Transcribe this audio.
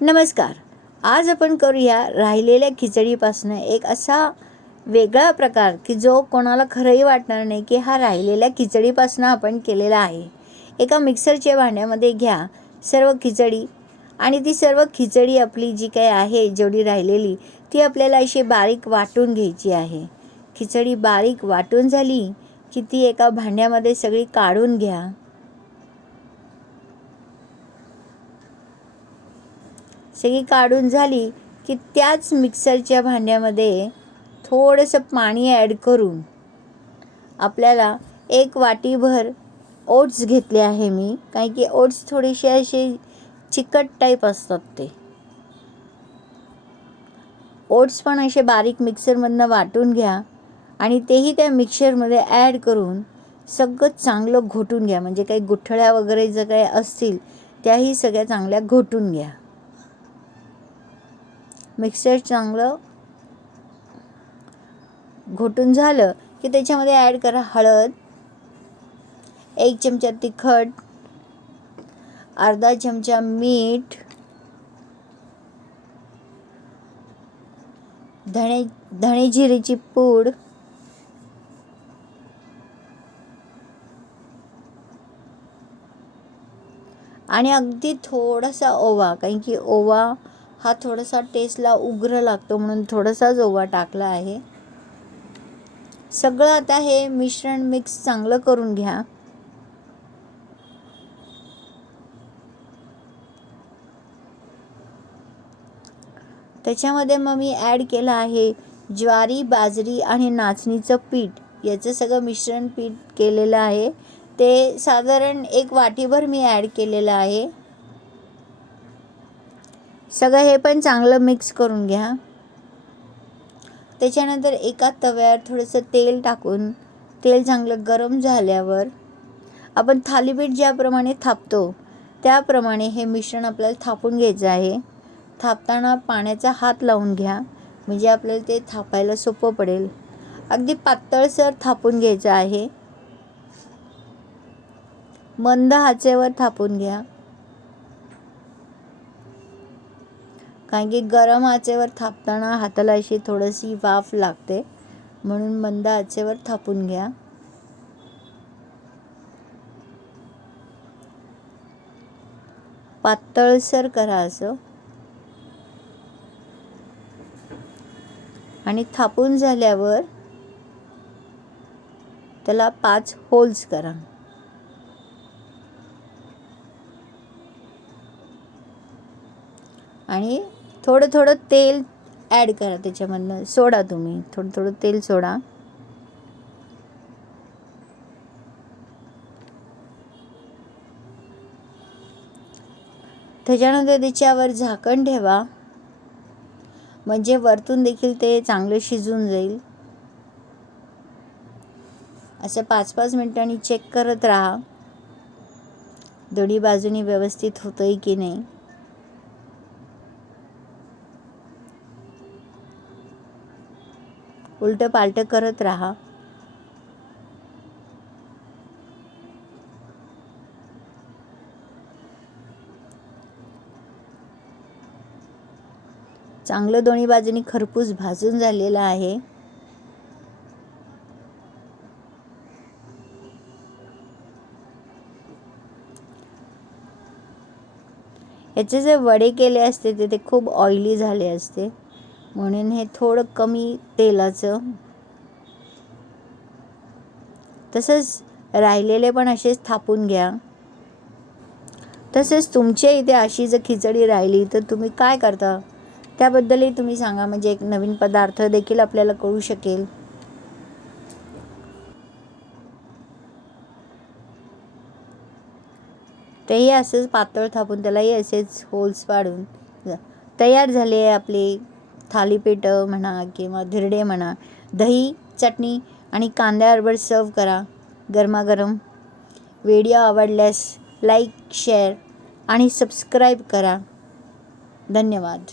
नमस्कार. आज आपण करूया राहिलेल्या खिचडीपासून एक असा वेगळा प्रकार की जो कोणाला खरंही वाटणार नाही की हा राहिलेल्या खिचडीपासून आपण केलेला आहे. एका मिक्सरच्या भांड्यामध्ये घ्या सर्व खिचडी आणि ती सर्व खिचडी आपली जी काही आहे जेवढी राहिलेली ती आपल्याला अशी बारीक वाटून घ्यायची आहे. खिचडी बारीक वाटून झाली की ती एका भांड्यामध्ये सगळी काढून घ्या. सगळी काढून झाली की त्याच मिक्सरच्या भांड्यामध्ये थोडंसं पाणी ॲड करून आपल्याला एक वाटीभर ओट्स घेतले आहे मी, कारण की ओट्स थोडेसे असे चिकट टाईप असतात. ते ओट्स पण असे बारीक मिक्सरमधनं वाटून घ्या आणि तेही त्या मिक्सरमध्ये ॲड करून सगळं चांगलं घोटून घ्या. म्हणजे काही गुठळ्या वगैरे जर काही असतील त्याही सगळ्या चांगल्या घोटून घ्या. मिक्सर चांगलं घोटून झालं की त्याच्यामध्ये ॲड करा हळद, 1 चमचा तिखट, अर्धा चमचा मीठ, धणे जिरेची पूड, आणि अगदी थोडासा ओवा, कारण की ओवा हा थोडासा टेस्टला उग्र लागतो म्हणून थोडासाच ओवा टाकला आहे. सगळं आता हे मिश्रण मिक्स चांगलं करून घ्या. त्याच्यामध्ये मग मी ॲड केलं आहे ज्वारी, बाजरी आणि नाचणीचं पीठ. याचं सगळं मिश्रण पीठ केलेलं आहे. ते साधारण 1 वाटीभर मी ॲड केलेलं आहे. सगळं हे पण चांगलं मिक्स करून घ्या. त्याच्यानंतर एका तव्यावर थोडंसं तेल टाकून तेल चांगलं गरम झाल्यावर आपण थालीपीठ ज्याप्रमाणे थापतो त्याप्रमाणे हे मिश्रण आपल्याला थापून घ्यायचं आहे. थापताना पाण्याचा हात लावून घ्या, म्हणजे आपल्याला ते थापायला सोपं पडेल. अगदी पातळसर थापून घ्यायचं आहे. मंद आचेवर थापून घ्या, कारण की गरम आचेवर थापताना हाताला अशी थोडीशी वाफ लागते, म्हणून मंद आचेवर थापून घ्या. पातळसर करा असं, आणि थापून झाल्यावर त्याला 5 होल्स करा. आणि थोडं थोडं तेल ॲड करा त्याच्यामधनं. सोडा, तुम्ही थोडं तेल सोडा. त्याच्यानंतर त्याच्यावर झाकण ठेवा, म्हणजे वरतून देखील ते चांगलं शिजून जाईल. असं 5-5 मिनिटांनी चेक करत राहा दोन्ही बाजूनी व्यवस्थित होतंय की नाही. उलटं पालटं करत राहा. चांगलं दोन्ही बाजूनी खरपूस भाजून झालेलं आहे. याचे जे वडे केले असते ते खूप ऑइली झाले असते, म्हणून हे थोडं कमी तेलाचं. तसंच राहिलेले पण असेच थापून घ्या. तसेच तुमच्या इथे अशी जर खिचडी राहिली तर तुम्ही काय करता त्याबद्दलही तुम्ही सांगा, म्हणजे एक नवीन पदार्थ देखील आपल्याला कळू शकेल. तेही असेच पातळ थापून त्यालाही असेच होल्स पाडून तयार झाले आपले थालीपीठ म्हणा किंवा धिरडे म्हणा. दही, चटणी आणि कांद्याबरोबर सर्व करा गरमागरम. व्हिडिओ आवडल्यास लाईक, शेअर आणि सबस्क्राईब करा. धन्यवाद.